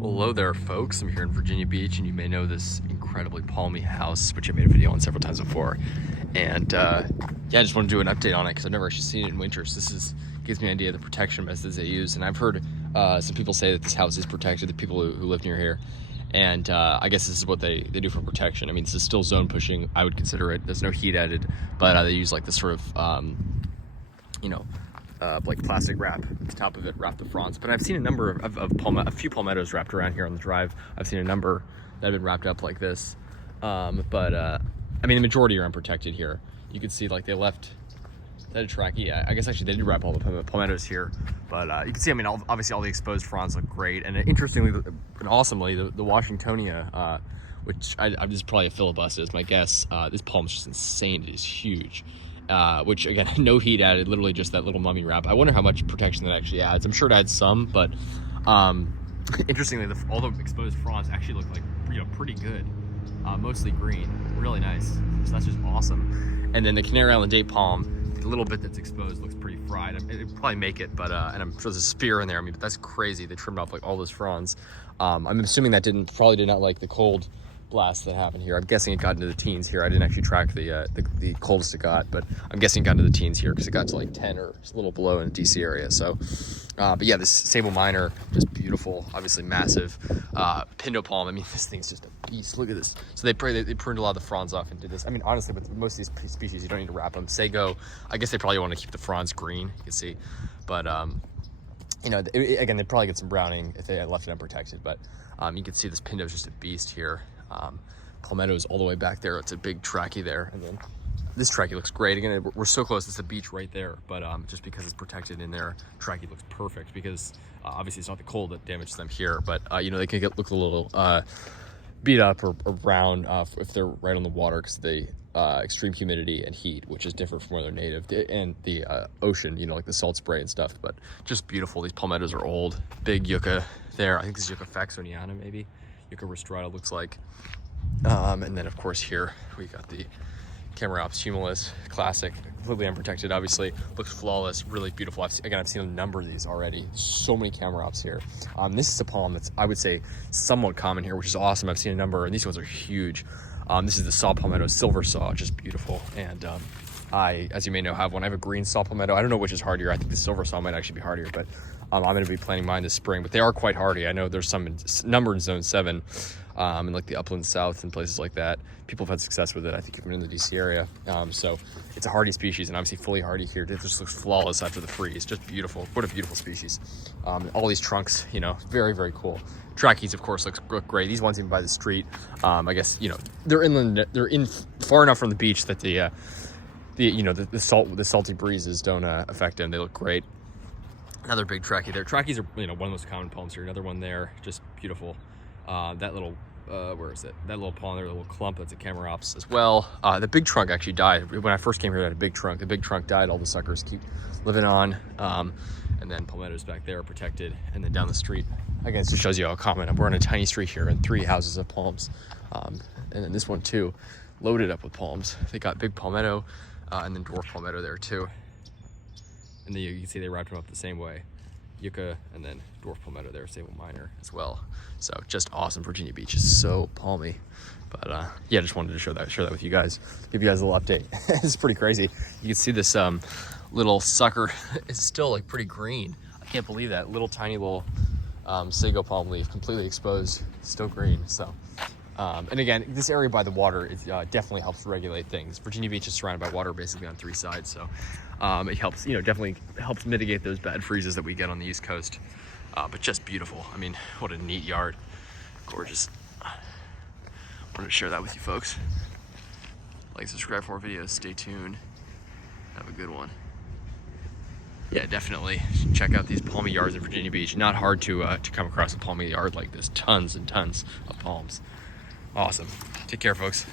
Well, hello there, folks. I'm here in Virginia Beach, and you may know this incredibly palmy house, which I made a video on several times before. And yeah, I just want to do an update on it because I've never actually seen it in winter. So gives me an idea of the protection methods they use. And I've heard some people say that this house is protected, the people who live near here. And I guess this is what they do for protection. I mean, this is still zone pushing, I would consider it. There's no heat added, but they use like this sort of, like plastic wrap at the top of it, wrap the fronds. But I've seen a number of a few palmettos wrapped around here on the drive. I've seen a number that have been wrapped up like this. I mean, the majority are unprotected here. You can see like they left that trackie. I guess actually they did wrap all the palmettos here, but you can see, I mean, obviously all the exposed fronds look great. And interestingly and awesomely, the Washingtonia, which this is probably a filibust is my guess. This palm's just insane. It is huge. Which again, no heat added, literally just that little mummy wrap. I wonder how much protection that actually adds. I'm sure it adds some, but interestingly, all the exposed fronds actually look like pretty good, mostly green, really nice. So that's just awesome. And then the Canary Island date palm, the little bit that's exposed looks pretty fried. It'd probably make it, but and I'm sure there's a spear in there. I mean, but that's crazy. They trimmed off like all those fronds. I'm assuming that probably did not like the cold blast that happened here. I'm guessing it got into the teens here. I didn't actually track the coldest it got, but I'm guessing it got into the teens here because it got to like 10 or a little below in the DC area. So, but yeah, this sable minor, just beautiful, obviously massive. Pindo palm, I mean, this thing's just a beast. Look at this. So they pruned a lot of the fronds off and did this. I mean, honestly, with most of these species, you don't need to wrap them. Sago, I guess they probably want to keep the fronds green, you can see. But, again, they'd probably get some browning if they had left it unprotected. But you can see this Pindo's just a beast here. Palmettos all the way back there. It's a big trackie there, and then this trackie looks great. Again, we're so close. It's a beach right there, but just because it's protected in there, trackie looks perfect because obviously it's not the cold that damages them here, but they can look a little beat up or brown if they're right on the water because of the extreme humidity and heat, which is different from where they're native, and the ocean, like the salt spray and stuff. But just beautiful. These palmettos are old. Big yucca there. I think this is Yucca faxoniana, maybe. Yucca rostrata looks like. And then of course here we got the Camerops humilis, classic, completely unprotected, obviously looks flawless, really beautiful. I've seen a number of these already. So many Camerops here. This is a palm that's, I would say, somewhat common here, which is awesome. I've seen a number, and these ones are huge. This is the saw palmetto, silver saw, just beautiful. And I, as you may know, have one. I have a green saw palmetto. I don't know which is hardier. I think the silver saw might actually be hardier, but I'm going to be planting mine this spring. But they are quite hardy. I know there's some number in zone 7, in like the upland south and places like that. People have had success with it, I think, even in the DC area. So it's a hardy species, and obviously fully hardy here. It just looks flawless after the freeze. Just beautiful. What a beautiful species. All these trunks, very, very cool. Trackies, of course, look great. These ones even by the street, I guess, they're inland. They're in far enough from the beach that the salty breezes don't affect them. They look great. Another big trackie there. Trackies are one of the most common palms here. Another one there, just beautiful. That little where is it? That little palm there, a little clump, that's a Camerops as well. The big trunk actually died. When I first came here, I had a big trunk. The big trunk died. All the suckers keep living on. And then palmettos back there are protected. And then down the street, I guess it just shows you how common. We're on a tiny street here and 3 houses of palms. And then this one too, loaded up with palms. They got big palmetto and then dwarf palmetto there too. And then you can see they wrapped them up the same way. Yucca and then dwarf palmetto there, sable minor as well. So just awesome. Virginia Beach is so palmy. But yeah, just wanted to share that with you guys, give you guys a little update. It's pretty crazy. You can see this little sucker is still like pretty green. I can't believe that. Tiny little sago palm leaf, completely exposed, still green. So and again, this area by the water is, definitely helps regulate things. Virginia Beach is surrounded by water basically on 3 sides, so it helps, definitely helps mitigate those bad freezes that we get on the East Coast. But just beautiful. I mean, what a neat yard. Gorgeous. Wanted to share that with you folks. Like, subscribe for more videos. Stay tuned. Have a good one. Yeah, definitely check out these palmy yards in Virginia Beach. Not hard to come across a palmy yard like this. Tons and tons of palms. Awesome. Take care, folks.